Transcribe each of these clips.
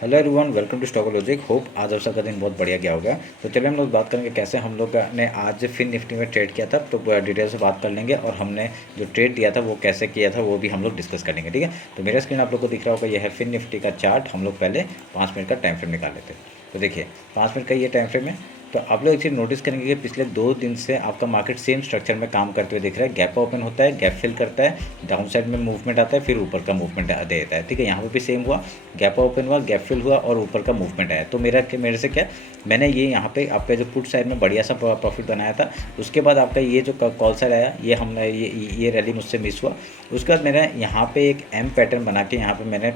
Hello everyone, welcome to Stockologic. Hope आज आप सबका दिन बहुत बढ़िया गया होगा। तो चलिए हम लोग बात करेंगे कैसे हम लोग ने आज फिन निफ्टी में ट्रेड किया था। तो डिटेल से बात कर लेंगे और हमने जो ट्रेड दिया था वो कैसे किया था वो भी हम लोग डिस्कस कर लेंगे। ठीक है, तो मेरा स्क्रीन आप लोग को दिख रहा होगा, यह है फिन निफ्टी का चार्ट। हम लोग पहले 5 मिनट का टाइम फ्रेम निकाल लेते हैं। तो देखिए 5 मिनट का ये टाइम फ्रेम है। तो आप लोग एक चीज़ नोटिस करेंगे कि पिछले 2 दिन से आपका मार्केट सेम स्ट्रक्चर में काम करते हुए दिख रहा है। गैप ओपन होता है, गैप फिल करता है, डाउन साइड में मूवमेंट आता है, फिर ऊपर का मूवमेंट देता है। ठीक है, यहाँ पे भी सेम हुआ, गैप ओपन हुआ, गैप फिल हुआ और ऊपर का मूवमेंट आया। तो मेरे से क्या, मैंने ये यहाँ पे आपका जो पुट साइड में बढ़िया सा प्रॉफिट बनाया था। उसके बाद आपका ये जो कॉल साइड आया, ये हमने ये रैली मुझसे मिस हुआ। उसके बाद मैंने यहाँ पे एक एम पैटर्न बना के यहाँ पे मैंने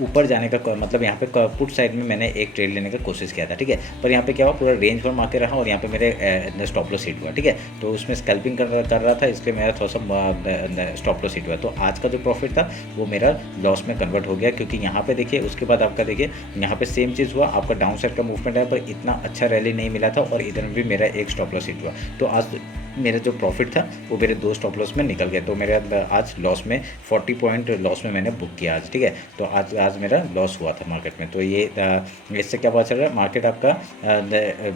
ऊपर जाने का मतलब यहाँ पे पुट साइड में मैंने एक ट्रेड लेने का कोशिश किया था। ठीक है, पर यहाँ पे क्या हुआ, पूरा रेंज पर मार्के रहा और यहाँ पे मेरे स्टॉप लॉस हिट हुआ। ठीक है, तो उसमें स्कैल्पिंग कर रहा था, इसलिए मेरा थोड़ा सा स्टॉप लॉस हिट हुआ। तो आज का जो प्रॉफिट था वो मेरा लॉस में कन्वर्ट हो गया, क्योंकि यहाँ पे देखिए उसके बाद आपका देखिए यहाँ पे सेम चीज़ हुआ, आपका डाउन साइड का मूवमेंट है, पर इतना अच्छा रैली नहीं मिला था और इधर में भी मेरा एक स्टॉप लॉस हिट हुआ। तो आज मेरा जो प्रॉफिट था वो मेरे 2 स्टॉप लॉस में निकल गए। तो मेरा आज लॉस में 40 पॉइंट लॉस में मैंने बुक किया आज। ठीक है, तो आज मेरा लॉस हुआ था मार्केट में। तो ये इससे क्या पता चल रहा है, मार्केट आपका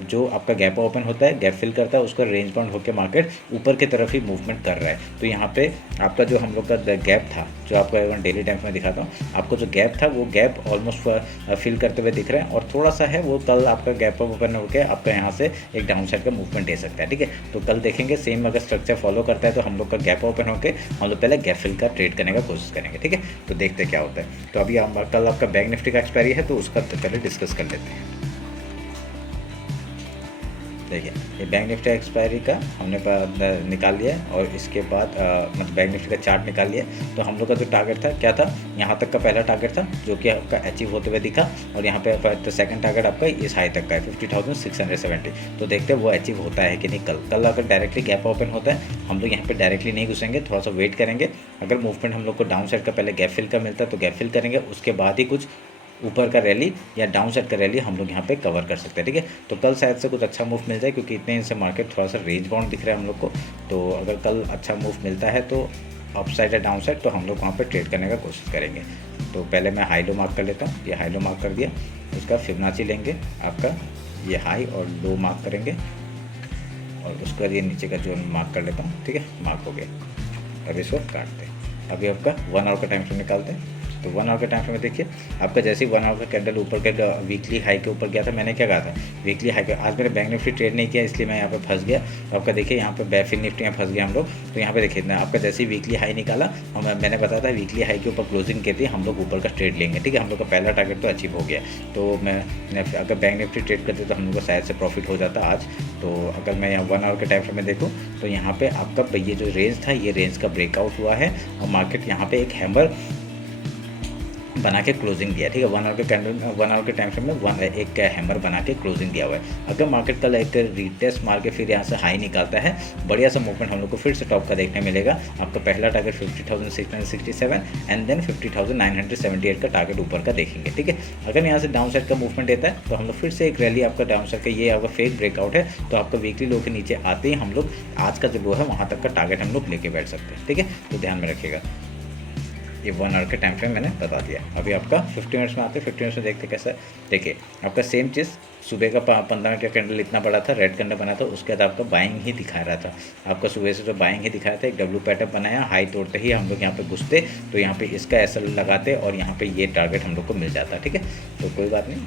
जो आपका गैप ओपन होता है, गैप फिल करता है, उसका रेंज बाउंड होकर मार्केट ऊपर की तरफ ही मूवमेंट कर रहा है। तो यहाँ पे आपका जो हम लोग का गैप था, जो आपका डेली टाइम्स में दिखाता हूँ आपको, जो गैप था वो गैप ऑलमोस्ट फिल करते हुए दिख रहा है और थोड़ा सा है वो कल आपका गैप ओपन होकर आपका यहाँ से एक डाउन साइड का मूवमेंट दे सकता है। ठीक है, तो कल देखेंगे सेम अगर स्ट्रक्चर फॉलो करता है तो हम लोग का गैप ओपन होकर हम लोग पहले गैप फिल का ट्रेड करने का कोशिश करेंगे। ठीक है, तो देखते क्या होता है। तो अभी कल आपका बैंक निफ्टी का एक्सपायरी है, तो उसका पहले डिस्कस कर लेते हैं। देखिए ये बैंक निफ्टी एक्सपायरी का हमने निकाल लिया है और इसके बाद मतलब बैंक निफ्टी का चार्ट निकाल लिया। तो हम लोग का जो टारगेट था क्या था, यहाँ तक का पहला टारगेट था जो कि आपका अचीव होते हुए दिखा, और यहाँ पे तो सेकंड टारगेट आपका इस हाई तक का है 50,670। तो देखते हैं वो अचीव होता है कि नहीं। कल अगर डायरेक्टली गैप ओपन होता है हम लोग यहाँ पे डायरेक्टली नहीं घुसेंगे, थोड़ा सा वेट करेंगे। अगर मूवमेंट हम लोग को डाउन साइड का पहले गैप फिल का मिलता है तो गैप फिल करेंगे, उसके बाद ही कुछ ऊपर का रैली या डाउन साइड का रैली हम लोग यहाँ पे कवर कर सकते हैं। ठीक है, तो कल शायद से कुछ अच्छा मूव मिल जाए, क्योंकि इतने इनसे मार्केट थोड़ा सा रेंज बाउंड दिख रहा है हम लोग को। तो अगर कल अच्छा मूव मिलता है तो अप साइड या डाउन साइड, तो हम लोग वहाँ पे ट्रेड करने का कोशिश करेंगे। तो पहले मैं हाई लो मार्क कर लेता हूँ। ये हाई लो मार्क कर दिया, उसका फिबोनाची लेंगे आपका, ये हाई और लो मार्क करेंगे और उसके बाद ये नीचे का जो मार्क कर लेता हूँ। ठीक है, मार्क हो गया। अब इसको काटते हैं। अभी आपका 1 आवर का टाइम फ्रेम निकालते हैं। तो 1 आवर के टाइम फ्रेम में देखिए आपका जैसे ही 1 आवर का कैंडल ऊपर के वीकली हाई के ऊपर गया था, मैंने क्या कहा था, वीकली हाई के आज मैंने बैंक निफ्टी ट्रेड नहीं किया इसलिए मैं यहाँ पे फंस गया। तो आपका देखिए यहाँ पे फिन निफ्टी में फंस गया हम लोग। तो यहाँ पे देखिए ना, आपका जैसे ही वीकली हाई निकाला और मैंने बताया था वीकली हाई के ऊपर क्लोजिंग की थी, हम लोग ऊपर का ट्रेड लेंगे। ठीक है, हम लोग का पहला टारगेट तो अचीव हो गया। तो मैं अगर बैंक निफ्टी ट्रेड करते तो हम लोग को शायद से प्रॉफिट हो जाता आज। तो अगर मैं यहाँ 1 आवर के टाइम फ्रेम में देखूँ तो यहाँ पे आपका ये जो रेंज था, ये रेंज का ब्रेकआउट हुआ है और मार्केट यहाँ पे एक हैमर बना के क्लोजिंग दिया। ठीक है, 1 आवर के कैंडल 1 आवर के टाइम फ्रेम में एक हैमर बना के क्लोजिंग दिया हुआ है। अगर मार्केट कल एक रीटेस्ट मार के फिर यहाँ से हाई निकालता है, बढ़िया सा मूवमेंट हम लोग को फिर से टॉप का देखने मिलेगा। आपका पहला टारगेट 50,667 एंड देन 50,978 का टारगेट ऊपर का देखेंगे। ठीक है, अगर यहाँ से डाउन साइड का मूवमेंट देता है तो हम लोग फिर से एक रैली आपका डाउन साइड का, ये आपका फेक ब्रेकआउट है, तो आपका वीकली लो के नीचे आते ही हम लोग आज का जो लो है वहाँ तक का टारगेट हम लोग लेके बैठ सकते हैं। ठीक है, तो ध्यान में रखिएगा। ये 1 आवर के टाइम फ्रेम मैंने बता दिया। अभी आपका 50 मिनट्स में आते हैं, 50 मिनट्स में देखते कैसा है। देखिए आपका सेम चीज़, सुबह का 15 मिनट का कैंडल इतना बड़ा था, रेड कैंडल बना था, उसके बाद आपका बाइंग ही दिखा रहा था। आपका सुबह से तो बाइंग ही दिखाया था, एक डब्ल्यू पैटर्न बनाया, हाई तोड़ते ही हम लोग यहाँ पे घुसते, तो यहाँ पे इसका एसएल लगाते और यहाँ पे ये टारगेट हम लोग को मिल जाता। ठीक है, तो कोई बात नहीं,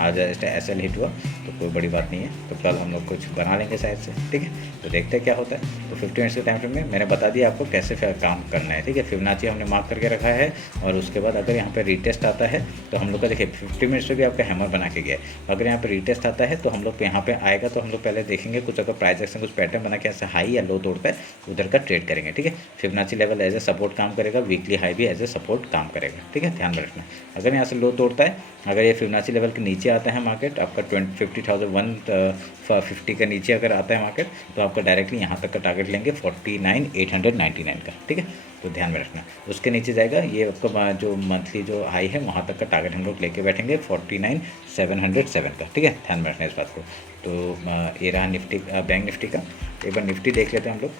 आज एस एल हिट हुआ तो कोई बड़ी बात नहीं है। तो कल हम लोग कुछ बना लेंगे शायद से। ठीक है, तो देखते हैं क्या होता है। तो 50 मिनट्स के टाइम फ्रेम में मैंने बता दिया आपको कैसे काम करना है। ठीक है, फिबोनाची हमने मार्क करके रखा है और उसके बाद अगर यहाँ पे रीटेस्ट आता है तो हम लोग का देखिए 50 मिनट्स में भी आपका हैमर बना के गया है। अगर यहाँ पे रीटेस्ट आता है तो हम लोग यहाँ पे आएगा तो हम लोग पहले देखेंगे कुछ, अगर प्राइस एक्शन कुछ पैटर्न बना के ऐसे हाई या लो तोड़ता है उधर का ट्रेड करेंगे। ठीक है, Fibonacci level as a support काम करेगा, वीकली हाई भी एज ए सपोर्ट काम करेगा। ठीक है, ध्यान में रखना। अगर यहाँ से लो तोड़ता है, अगर ये फिबोनाची लेवल के नीचे आता है मार्केट, आपका 50,150 के नीचे अगर आता है मार्केट, तो आपका डायरेक्टली यहाँ तक का टारगेट लेंगे 49,899 का। ठीक है, तो ध्यान में रखना। उसके नीचे जाएगा ये आपका जो मंथली जो हाई है वहाँ तक का टारगेट हम लोग लेके बैठेंगे 49,707 का। ठीक है, ध्यान में रखना इस बात को। तो ये रहा निफ्टी, बैंक निफ्टी का। एक बार निफ्टी देख लेते हैं हम लोग।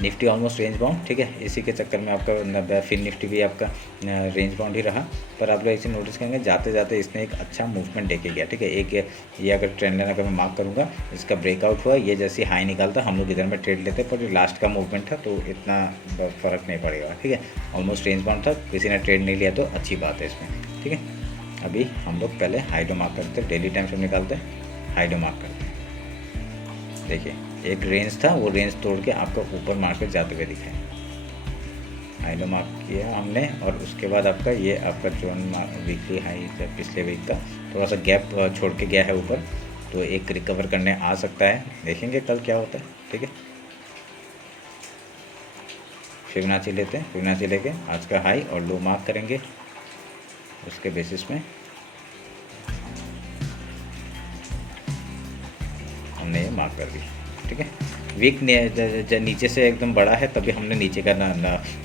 निफ्टी ऑलमोस्ट रेंज बाउंड, ठीक है। इसी के चक्कर में आपका फिन निफ्टी भी आपका रेंज बाउंड ही रहा। पर आप लोग एक चीज़ नोटिस करेंगे, जाते जाते इसने एक अच्छा मूवमेंट देके गया, ठीक है। एक ये अगर ट्रेंड लाइन अगर मैं मार्क करूँगा, इसका ब्रेकआउट हुआ, ये जैसे हाई निकालता हम लोग इधर में ट्रेड लेते, पर लास्ट का मूवमेंट था तो इतना फ़र्क नहीं पड़ेगा, ठीक है। ऑलमोस्ट रेंज बाउंड था, किसी ने ट्रेड नहीं लिया तो अच्छी बात है इसमें, ठीक है। अभी हम लोग पहले हाइडो मार्क करते हैं, डेली टाइम से निकालते हैं, हाइडो मार्क करते हैं। देखिए एक रेंज था, वो रेंज तोड़ के आपका ऊपर मार्केट जाते हुए दिखा है। हाइडो मार्क किया हमने, और उसके बाद आपका ये आपका जो वीकली हाई पिछले वीक का थोड़ा सा गैप छोड़ के गया है ऊपर, तो एक रिकवर करने आ सकता है। देखेंगे कल क्या होता है, ठीक है। फिबोनाची लेते हैं, फिबोनाची लेके आज का हाई और लो मार्क करेंगे, उसके बेसिस में हमने ये मार्क कर दिया, ठीक है। वीक नीचे से एकदम बड़ा है तभी हमने नीचे का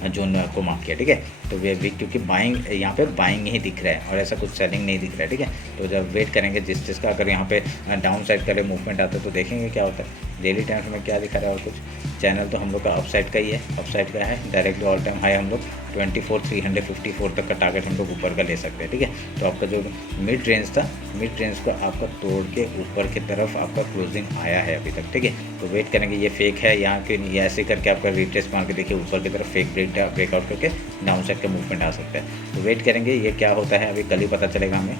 जोन को मार्क किया, ठीक है। तो वे वीक क्योंकि बाइंग यहाँ पे बाइंग ही दिख रहा है और ऐसा कुछ सेलिंग नहीं दिख रहा है, ठीक है। तो जब वेट करेंगे जिसका अगर यहाँ पे डाउन साइड का मूवमेंट आता है तो देखेंगे क्या होता है। डेली टाइम में क्या दिखा रहा है और कुछ चैनल तो हम लोग का अपसाइड का ही है, अपसाइड का है। डायरेक्टली ऑल टाइम हाई हम लोग 24,354 तक का टारगेट हम लोग ऊपर का ले सकते हैं, ठीक है। तो आपका जो मिड रेंज था, मिड रेंज को आपका तोड़ के ऊपर की तरफ आपका क्लोजिंग आया है अभी तक, ठीक है। तो वेट करेंगे, ये फेक है यहाँ के, ये ऐसे करके आपका रिट्रेस मार के देखिए ऊपर की तरफ फेक ब्रेकआउट करके डाउन साइड का मूवमेंट आ सकता है। तो वेट करेंगे ये क्या होता है, अभी कल ही पता चलेगा हमें,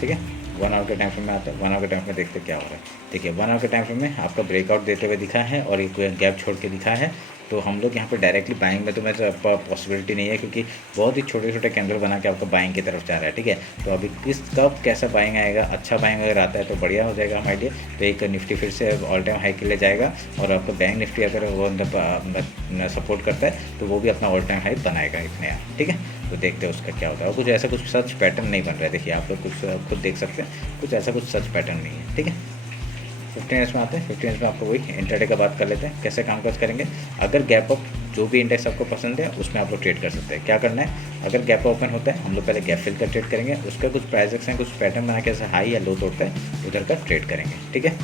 ठीक है। 1 आवर के टाइम फ्रेम में आता है, 1 आवर के टाइम फ्रेम में देखते क्या हो रहा है। देखिए 1 आवर के टाइम फ्रेम में आपका ब्रेकआउट देते हुए दिखा है और एक गैप छोड़ के दिखा है। तो हम लोग यहाँ पे डायरेक्टली बाइंग में तो मैं पॉसिबिलिटी नहीं है, क्योंकि बहुत ही छोटे छोटे कैंडल बना के आपका बाइंग की तरफ जा रहा है, ठीक है। तो अभी कब कैसा बाइंग आएगा, अच्छा बाइंग अगर आता है तो बढ़िया हो जाएगा हमारे लिए। तो एक निफ्टी फिर से ऑल टाइम हाई के लिए जाएगा, और आपका बैंक निफ्टी अगर वो सपोर्ट करता है तो वो भी अपना ऑल टाइम हाई बनाएगा एक नया, ठीक है। तो देखते हैं उसका क्या होता है। और कुछ ऐसा कुछ सच पैटर्न नहीं बन रहा है, देखिए आप लोग कुछ खुद देख सकते हैं, कुछ ऐसा कुछ सच पैटर्न नहीं है, ठीक है। 15 मिनट्स में आते हैं, 15 मिनट्स में आपको वही इंट्राडे का बात कर लेते हैं, कैसे कामकाज करेंगे। अगर गैप अप जो भी इंडेक्स आपको पसंद है उसमें आप लोग ट्रेड कर सकते हैं। क्या करना है, अगर गैप ओपन होता है हम लोग पहले गैप फिल का ट्रेड करेंगे, उसका कुछ प्राइस हैं, कुछ पैटर्न बना के ऐसा हाई या लो तोड़ता है उधर का ट्रेड करेंगे, ठीक है।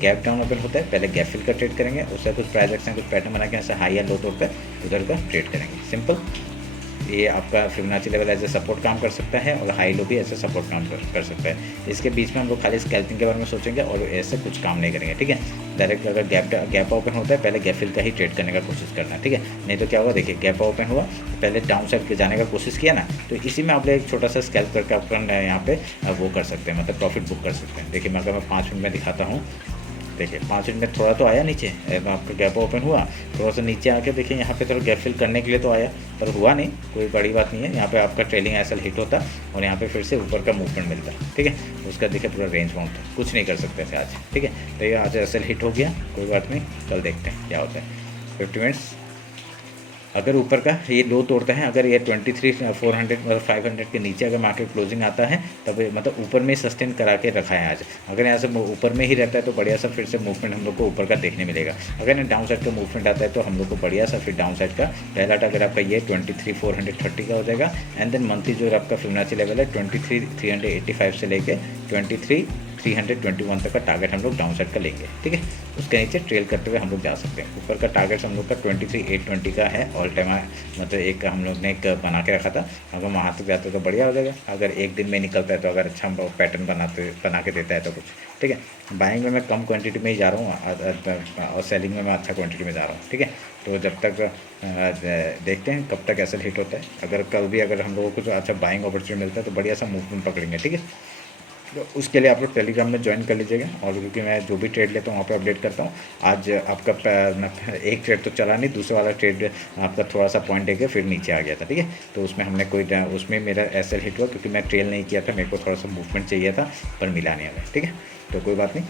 गैप डाउन ओपन होता है पहले गैप फिल का ट्रेड करेंगे, उसका कुछ प्राइस हैं, कुछ पैटर्न बना के ऐसा हाई या लो तोड़ता है उधर का ट्रेड करेंगे, सिंपल। ये आपका Fibonacci level as a support काम कर सकता है और हाई लो भी ऐसे सपोर्ट काम कर सकता है। इसके बीच में हम लोग खाली स्कैल्पिंग के बारे में सोचेंगे और ऐसे कुछ काम नहीं करेंगे, ठीक है। डायरेक्ट अगर गैप ओपन होता है पहले गैप फिल का ही ट्रेड करने का कोशिश करना है, ठीक है। नहीं तो क्या हुआ, देखिए गैप ओपन हुआ पहले डाउन साइड के जाने का कोशिश किया ना, तो इसी में आप लोग एक छोटा सा स्कैल्प करके अपना यहाँ पे वो कर सकते हैं, मतलब प्रॉफिट बुक कर सकते हैं। देखिए मैं अगर मैं 5 मिनट में दिखाता हूँ, देखिए 5 मिनट में थोड़ा तो आया नीचे, आपका गैप ओपन हुआ, थोड़ा सा नीचे आके देखिए यहाँ पे थोड़ा गैप फिल करने के लिए तो आया, पर हुआ नहीं, कोई बड़ी बात नहीं है। यहाँ पे आपका ट्रेलिंग एसएल हिट होता और यहाँ पे फिर से ऊपर का मूवमेंट मिलता, ठीक है। उसका देखिए पूरा रेंज बाउंड था, कुछ नहीं कर सकते थे आज, ठीक है। तो ये आज एसएल हिट हो गया, कोई बात नहीं, कल देखते हैं क्या होता है। 50 मिनट्स अगर ऊपर का ये लो तोड़ता है, अगर ये 23,400 मतलब 500 के नीचे अगर मार्केट क्लोजिंग आता है तब मतलब ऊपर में सस्टेन करा के रखा है आज। अगर यहाँ से ऊपर में ही रहता है तो बढ़िया सा फिर से मूवमेंट हम लोग को ऊपर का देखने मिलेगा। अगर यहाँ डाउन साइड का मूवमेंट आता है तो हम लोग को बढ़िया सा फिर डाउन साइड का पहला टारगेट आपका ये 23,430 का हो जाएगा। एंड देन मंथली जो आपका फिबोनाची लेवल है 23,385 से लेके 23,321 तक का टारगेट हम लोग डाउन साइड का लेंगे, ठीक है। उसके नीचे ट्रेल करते हुए हम लोग जा सकते हैं। ऊपर का टारगेट हम लोग का 23,820 का है ऑल टाइम, मतलब एक हम लोग ने एक बना के रखा था। अगर वहाँ तक जाते तो बढ़िया हो जाएगा। अगर एक दिन में निकलता है तो अगर अच्छा पैटर्न बना के देता है तो कुछ, ठीक है। बाइंग में मैं कम क्वांटिटी में ही जा रहा हूँ और सेलिंग में मैं अच्छा क्वांटिटी में जा रहा हूँ, ठीक है। तो जब तक देखते हैं कब तक ऐसा हिट होता है। अगर कल भी अगर हम लोगों को कुछ अच्छा बाइंग अपॉर्चुनिटी मिलता है तो बढ़िया सा मूवमेंट पकड़ेंगे, ठीक है। तो उसके लिए आप लोग टेलीग्राम में ज्वाइन कर लीजिएगा, और क्योंकि मैं जो भी ट्रेड लेता हूँ वहाँ पे अपडेट करता हूँ। आज आपका एक ट्रेड तो चला नहीं, दूसरा वाला ट्रेड आपका थोड़ा सा पॉइंट देके फिर नीचे आ गया था, ठीक है। तो उसमें हमने उसमें मेरा एसएल हिट हुआ क्योंकि मैं ट्रेल नहीं किया था, मेरे को थोड़ा सा मूवमेंट चाहिए था पर मिला नहीं हमें, ठीक है। तो कोई बात नहीं।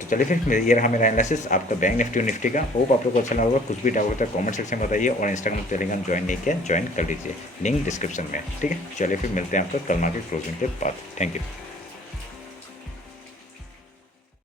तो चलिए फिर ये रहा मेरा एनालिसिस आपका बैंक निफ्टी और निफ्टी का। होप आप लोग को अच्छा लगा होगा। कुछ भी डाउट होता है कमेंट सेक्शन में बताइए, और इंस्टाग्राम टेलीग्राम ज्वाइन नहीं किया ज्वाइन कर लीजिए, लिंक डिस्क्रिप्शन में, ठीक है। चलिए फिर मिलते हैं आपको कल मार्केट क्लोजिंग के बाद। Thank you.